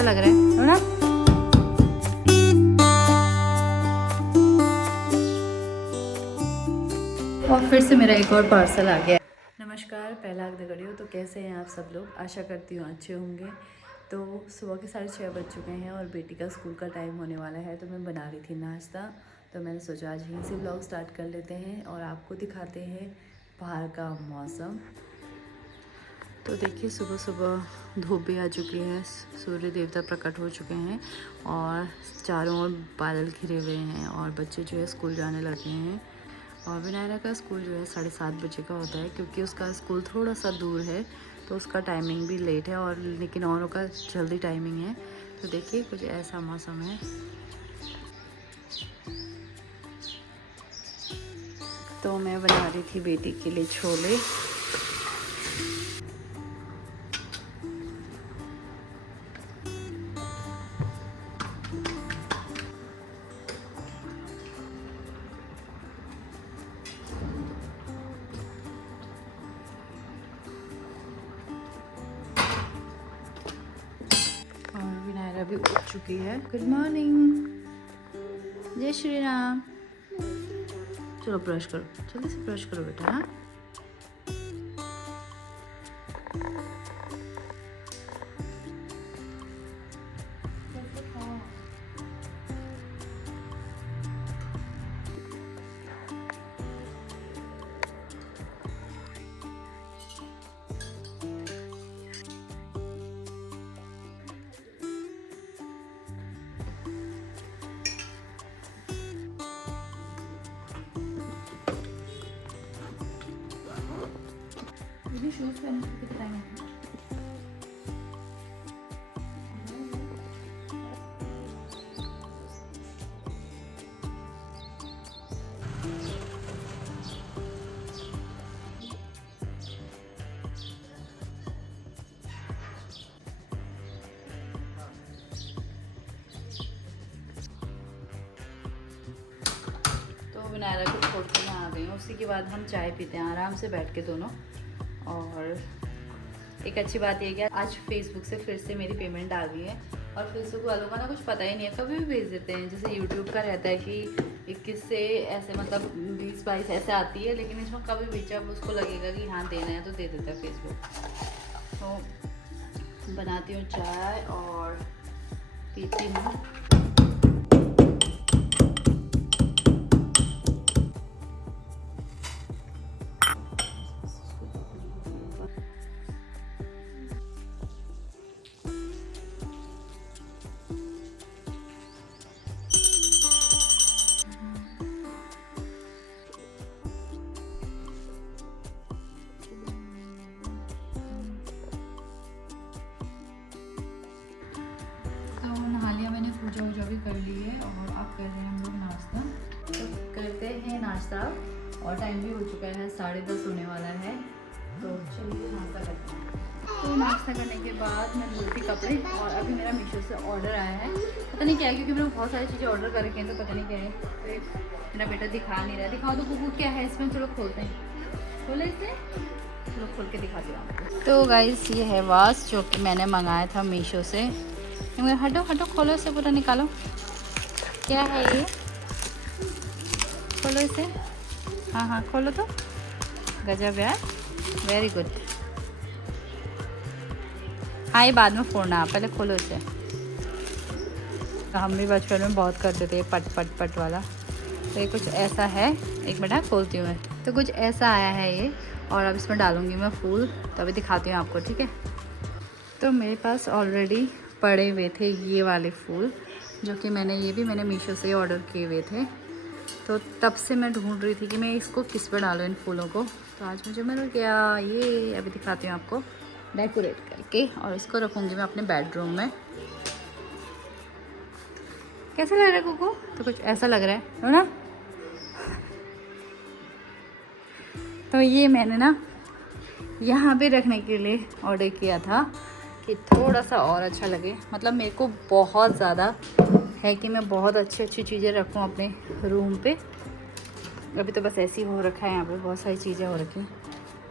ऐसा लग रहा है ना। और फिर से मेरा एक और पार्सल आ गया। नमस्कार, पहला आग दगड़ियो। तो कैसे हैं आप सब लोग? आशा करती हूँ अच्छे होंगे। तो सुबह के 6:30 बज चुके हैं और बेटी का स्कूल का टाइम होने वाला है। तो मैं बना रही थी नाश्ता। तो मैंने सोचा आज यहीं से व्लॉग स्टार्ट कर लेते हैं और आपको दिखाते हैं बाहर का मौसम। तो देखिए सुबह सुबह धूप भी आ चुकी है, सूर्य देवता प्रकट हो चुके हैं और चारों ओर बादल घिरे हुए हैं और बच्चे जो है स्कूल जाने लगे हैं। और विनायरा का स्कूल जो है 7:30 बजे का होता है, क्योंकि उसका स्कूल थोड़ा सा दूर है तो उसका टाइमिंग भी लेट है, और लेकिन औरों का जल्दी टाइमिंग है। तो देखिए कुछ ऐसा मौसम है। तो मैं बना रही थी बेटी के लिए छोले। और विनायरा भी उठ चुकी है। गुड मॉर्निंग, जय श्री राम। चलो ब्रश करो, जल्दी से ब्रश करो बेटा। हाँ, शूज पहन के दिखाएंगे। तो विनायरा को छोड़ के मैं आ गई हूँ। उसी के बाद हम चाय पीते हैं आराम से बैठ के दोनों। और एक अच्छी बात ये कि आज फेसबुक से फिर से मेरी पेमेंट आ गई है। और फेसबुक वालों का ना कुछ पता ही नहीं है, कभी भी भेज देते हैं। जैसे यूट्यूब का रहता है कि 21 से ऐसे मतलब 20-22 ऐसे आती है, लेकिन इसमें कभी भी जब उसको लगेगा कि हाँ देना है तो दे देता है फेसबुक। तो बनाती हूँ चाय और पीती हूँ। पूजा वूजा भी कर ली है और अब कर रहे हैं हम लोग नाश्ता। तो करते हैं नाश्ता और टाइम भी हो चुका है, 10:30 होने वाला है। तो चलिए नाश्ता करते हैं। तो नाश्ता करने के बाद मैं धोती कपड़े, और अभी मेरा मीशो से ऑर्डर आया है। पता नहीं क्या है, क्योंकि मैंने बहुत सारी चीज़ें ऑर्डर कर रखी हैं, तो पता नहीं क्या है। तो मेरा बेटा दिखा नहीं रहा है। दिखाओ तो कुकू क्या है इसमें। चलो खोलते हैं, खोले इसे, चलो खोल के दिखाती हूँ आपको। तो गाइस ये है वास जो कि मैंने मंगाया था मीशो से। हटो हटो, खोलो इसे, पूरा निकालो। क्या है ये? खोलो इसे। हाँ हाँ खोलो तो। गजब यार, वेरी गुड। हाँ ये बाद में फोड़ना, पहले खोलो इसे। तो हम भी बचपन में बहुत करते थे पट पट पट वाला। तो ये कुछ ऐसा है, एक मिनट खोलती हूँ मैं। तो कुछ ऐसा आया है ये, और अब इसमें डालूँगी मैं फूल। तो अभी दिखाती हूँ आपको, ठीक है। तो मेरे पास ऑलरेडी पड़े हुए थे ये वाले फूल, जो कि मैंने मीशो से ऑर्डर किए हुए थे। तो तब से मैं ढूंढ रही थी कि मैं इसको किस पर डालूँ, इन फूलों को। तो आज मुझे मिल गया ये। अभी दिखाती हूँ आपको डेकोरेट करके, और इसको रखूँगी मैं अपने बेडरूम में। कैसा लग रहा है कुकू? तो कुछ ऐसा लग रहा है ना। तो ये मैंने ना यहाँ पे रखने के लिए ऑर्डर किया था कि थोड़ा सा और अच्छा लगे। मतलब मेरे को बहुत ज़्यादा है कि मैं बहुत अच्छी अच्छी चीज़ें रखूँ अपने रूम पे। अभी तो बस ऐसे ही हो रखा है, यहाँ पे बहुत सारी चीज़ें हो रखी।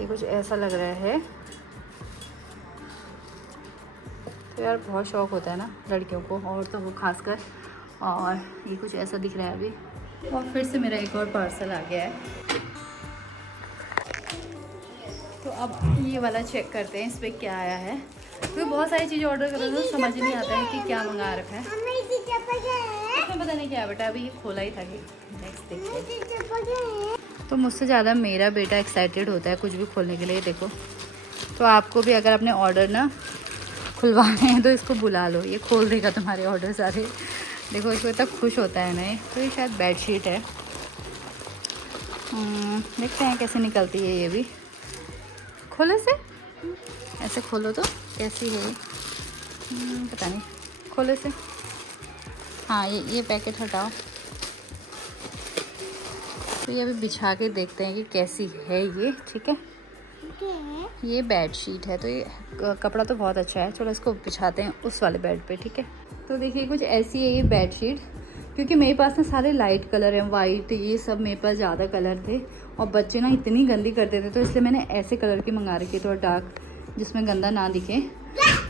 ये कुछ ऐसा लग रहा है। तो यार बहुत शौक़ होता है ना लड़कियों को, और तो वो खासकर। और ये कुछ ऐसा दिख रहा है अभी। और फिर से मेरा एक और पार्सल आ गया है, तो अब ये वाला चेक करते हैं इस पर क्या आया है। क्योंकि बहुत सारी चीज़ें ऑर्डर कर रहे हैं तो समझ ही नहीं आता है कि क्या मंगा रखा है। इसमें पता नहीं क्या है बेटा, अभी ये खोला ही था कि नेक्स्ट देखिए। तो मुझसे ज़्यादा मेरा बेटा एक्साइटेड होता है कुछ भी खोलने के लिए। देखो, तो आपको भी अगर अपने ऑर्डर ना खुलवाने हैं तो इसको बुला लो, ये खोल देगा तुम्हारे ऑर्डर सारे। देखो इसको इतना खुश होता है ना ये। तो ये शायद बेडशीट है, देखते हैं कैसे निकलती है ये भी। खोले से ऐसे खोलो तो कैसी है, पता नहीं। खोले से हाँ, ये पैकेट हटाओ। तो ये अभी बिछा के देखते हैं कि कैसी है ये। ठीक है, ये बेड शीट है, तो ये कपड़ा तो बहुत अच्छा है। चलो इसको बिछाते हैं उस वाले बेड पे। ठीक है, तो देखिए कुछ ऐसी है ये बेड शीट। क्योंकि मेरे पास ना सारे लाइट कलर हैं, वाइट, ये सब मेरे पास ज़्यादा कलर थे और बच्चे ना इतनी गंदी करते थे, तो इसलिए मैंने ऐसे कलर की मंगा रखी, थोड़ा डार्क, जिसमें गंदा ना दिखे।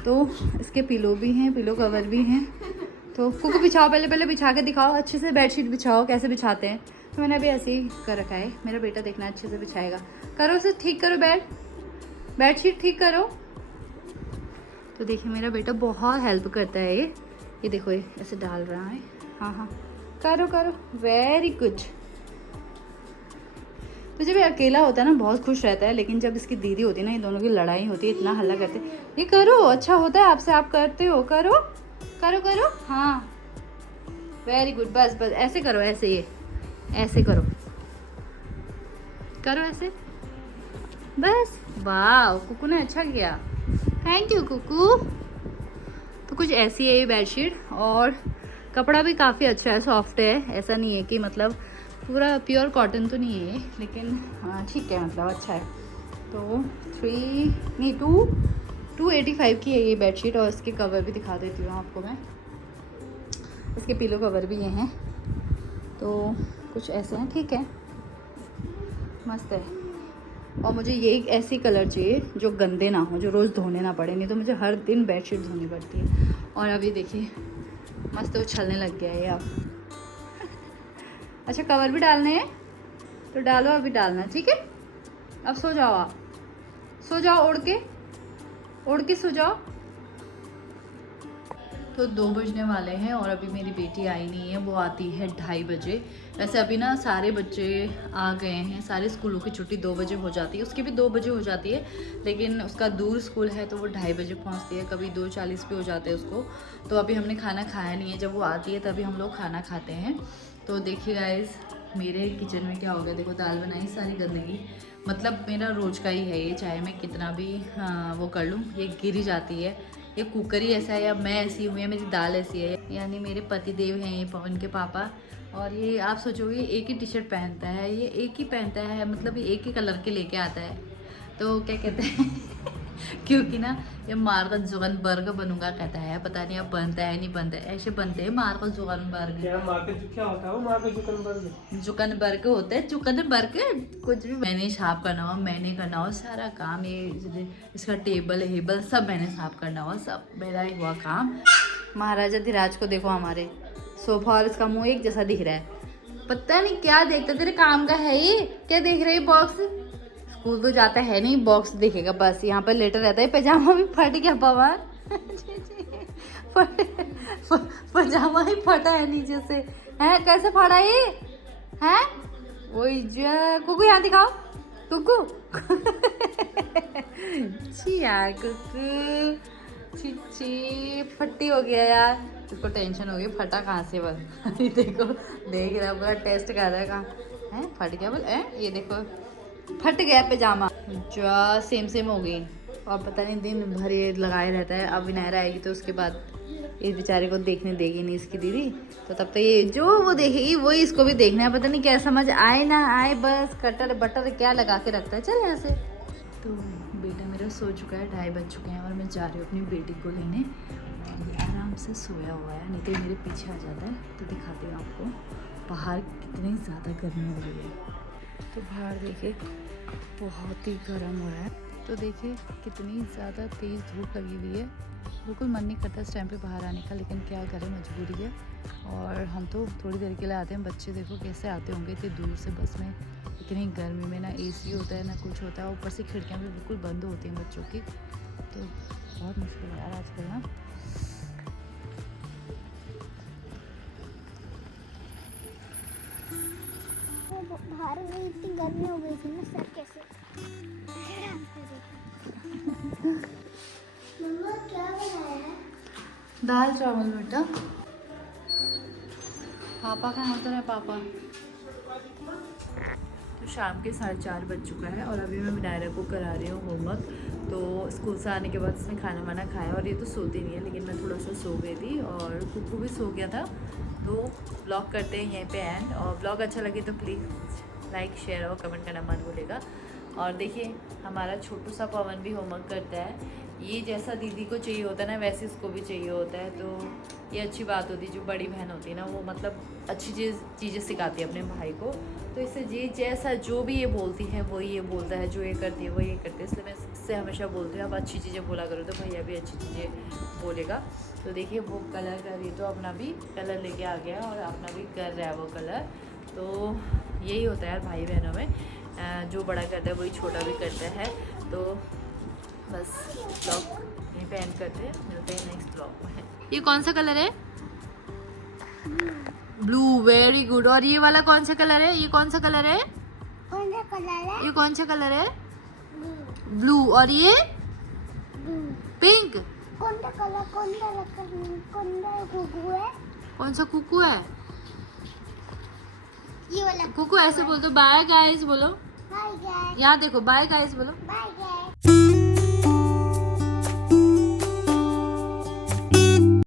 तो इसके पिलो भी हैं, पिलो कवर भी हैं। तो कुकू बिछाओ, पहले बिछा के दिखाओ अच्छे से, बेडशीट बिछाओ कैसे बिछाते हैं। तो मैंने अभी ऐसे ही कर रखा है, मेरा बेटा देखना अच्छे से बिछाएगा। करो उसे ठीक करो, बेडशीट ठीक करो। तो देखिए मेरा बेटा बहुत हेल्प करता है ये देखो, ये ऐसे डाल रहा है। हाँ, करो, वेरी गुड। तो जब ये अकेला होता है ना बहुत खुश रहता है, लेकिन जब इसकी दीदी होती है ना, ये दोनों की लड़ाई होती है, इतना हल्ला करते हैं। ये करो, अच्छा होता है आपसे, आप करते हो, करो। हाँ, वेरी गुड। बस ऐसे करो, ऐसे, ये ऐसे करो ऐसे, बस। वाह, कुकू ने अच्छा किया, थैंक यू कुकू। तो कुछ ऐसी है ये बेडशीट, और कपड़ा भी काफ़ी अच्छा है, सॉफ्ट है। ऐसा नहीं है कि मतलब पूरा प्योर कॉटन तो नहीं है, लेकिन ठीक है, मतलब अच्छा है। तो 285 की है ये बेडशीट। और इसके कवर भी दिखा देती हूँ आपको मैं, इसके पिलो कवर भी ये हैं। तो कुछ ऐसे हैं, ठीक है, मस्त है। और मुझे ये एक ऐसी कलर चाहिए जो गंदे ना हो, जो रोज़ धोने ना पड़े, नहीं तो मुझे हर दिन बेडशीट धोनी पड़ती है। और अभी देखिए मस्त उछलने लग गया है अब। अच्छा, कवर भी डालने हैं तो डालो, अभी डालना, ठीक है। अब सो जाओ, आप सो जाओ, ओढ़ के सो जाओ। तो 2 बजने वाले हैं और अभी मेरी बेटी आई नहीं है, वो आती है 2:30 बजे। वैसे अभी ना सारे बच्चे आ गए हैं, सारे स्कूलों की छुट्टी 2 बजे हो जाती है, उसकी भी 2 बजे हो जाती है, लेकिन उसका दूर स्कूल है तो वो 2:30 बजे पहुंचती है, कभी 2:40 पे हो जाते हैं उसको। तो अभी हमने खाना खाया नहीं है, जब वो आती है तभी हम लोग खाना खाते हैं। तो देखिए गाइस, मेरे किचन में क्या हो गया, देखो दाल बनाई, सारी गंदगी, मतलब मेरा रोज़ का ही है ये, चाहे मैं कितना भी वो कर लूँ, ये गिर ही जाती है। ये कुकर ही ऐसा है या मैं ऐसी हूँ या मेरी दाल ऐसी है, यानी मेरे पति देव हैं ये, पवन के पापा। और ये आप सोचोगे एक ही टी शर्ट पहनता है, ये एक ही पहनता है, मतलब ये एक ही कलर के लेके आता है। तो क्या कहते हैं क्योंकि ना ये मार्कल जुगनबर्ग बनूंगा कहता है, पता नहीं अब बनता है नहीं बनता है, ऐसे बनते हैं मार्कल जुगनबर्ग। क्या होता है वो मार्कल जुगनबर्ग होता है, जुगनबर्ग कुछ भी। मैंने साफ करना हो, मैंने करना हो सारा काम, ये इसका टेबल सब मैंने साफ करना हो, सब मेरा ही हुआ काम। महाराजा धीराज को देखो, हमारे सोफा और इसका मुंह एक जैसा दिख रहा है, पता नहीं क्या देखता, तेरे काम का है ये, क्या देख रहे बॉक्स, स्कूल तो जाता है नहीं, बॉक्स देखेगा बस, यहाँ पर लेटर रहता है। पैजामा भी फट गया पवन पजामा ही फटा है नीचे से, है कैसे फटा ये है? वही कुकू यहाँ दिखाओ, कुकू छी यार, कुकू छी फट्टी हो गया यार, उसको टेंशन हो गई, फटा कहाँ से बस देखो, देख रहा पूरा टेस्ट कर रहा है, कहाँ है फट गया बोल, ये देखो फट गया पैजामा, जो सेम हो गई। और पता नहीं दिन भर ये लगाए रहता है, अब विनायरा आएगी तो उसके बाद इस बेचारे को देखने देगी नहीं इसकी दीदी, तो तब तक ये जो वो देखेगी वही इसको भी देखना है, पता नहीं क्या समझ आए ना आए, बस कटर बटर क्या लगा के रखता है। चल यहाँ से। तो बेटा मेरा सो चुका है, 2:30 बज चुके हैं और मैं जा रही हूँ अपनी बेटी को लेने, और ये आराम से सोया हुआ है, नहीं तो मेरे पीछे आ जाता है। तो दिखाती हूँ आपको बाहर कितनी ज़्यादा गर्मी हो रही है। तो बाहर देखिए बहुत ही गर्म हो रहा है। तो देखिए कितनी ज़्यादा तेज़ धूप लगी हुई है, बिल्कुल मन नहीं करता इस टाइम पे बाहर आने का, लेकिन क्या करें, मजबूरी है। और हम तो थोड़ी देर के लिए आते हैं, बच्चे देखो कैसे आते होंगे इतनी दूर से बस में, इतनी गर्मी में, ना एसी होता है ना कुछ होता है, ऊपर से खिड़कियाँ भी बिल्कुल बंद होती हैं बच्चों की, तो बहुत मुश्किल है यार आजकल ना। बाहर में इतनी गर्मी हो गई थी ना, सर कैसे मम्मा क्या बनाया है? दाल चावल बेटा। पापा कहाँ उधर है पापा? तो शाम के 4:30 बज चुका है और अभी मैं विनायरा को करा रही हूँ होमवर्क। तो स्कूल से आने के बाद इसने खाना वाना खाया और ये तो सोती नहीं है, लेकिन मैं थोड़ा सा सो गई थी और कुकू भी सो गया था। तो ब्लॉग करते हैं यहीं पे एंड, और ब्लॉग अच्छा लगे तो प्लीज़ लाइक शेयर और कमेंट करना मत भूलिएगा। और देखिए हमारा छोटू सा पवन भी होमवर्क करता है, ये जैसा दीदी को चाहिए होता है ना वैसे इसको भी चाहिए होता है, तो ये अच्छी बात होती है। जो बड़ी बहन होती है ना वो मतलब अच्छी चीज़ें सिखाती है अपने भाई को, तो इससे ये जैसा जो भी ये बोलती है वो ये बोलता है, जो ये करती है वो ये करती है, इसलिए मैं इससे हमेशा बोलती हूँ अब अच्छी चीज़ें बोला करो, तो भैया भी अच्छी चीज़ें बोलेगा। तो देखिए वो कलर कर रही, तो अपना भी कलर लेके आ गया और अपना भी कर रहा है वो कलर। तो यही होता है यार भाई बहनों में, जो बड़ा करता है वही छोटा भी करता है। तो बस ब्लॉग यहीं पे एंड करते हैं, मिलते हैं नेक्स्ट ब्लॉग में। ये कौन सा कलर है? Blue, very good. और ये वाला कौन सा कलर है? ये कौन सा कलर है? कौन सा कलर है? ये कौन सा कलर है? ब्लू। और ये पिंक। कौन सा कलर? कौन सा कुकू है? कौन सा कुकू है? ये वाला कुकू ऐसे बोल दो, बाय गाइस बोलो। Bye guys. यहाँ देखो, बाय गाइस बोलो। Bye guys.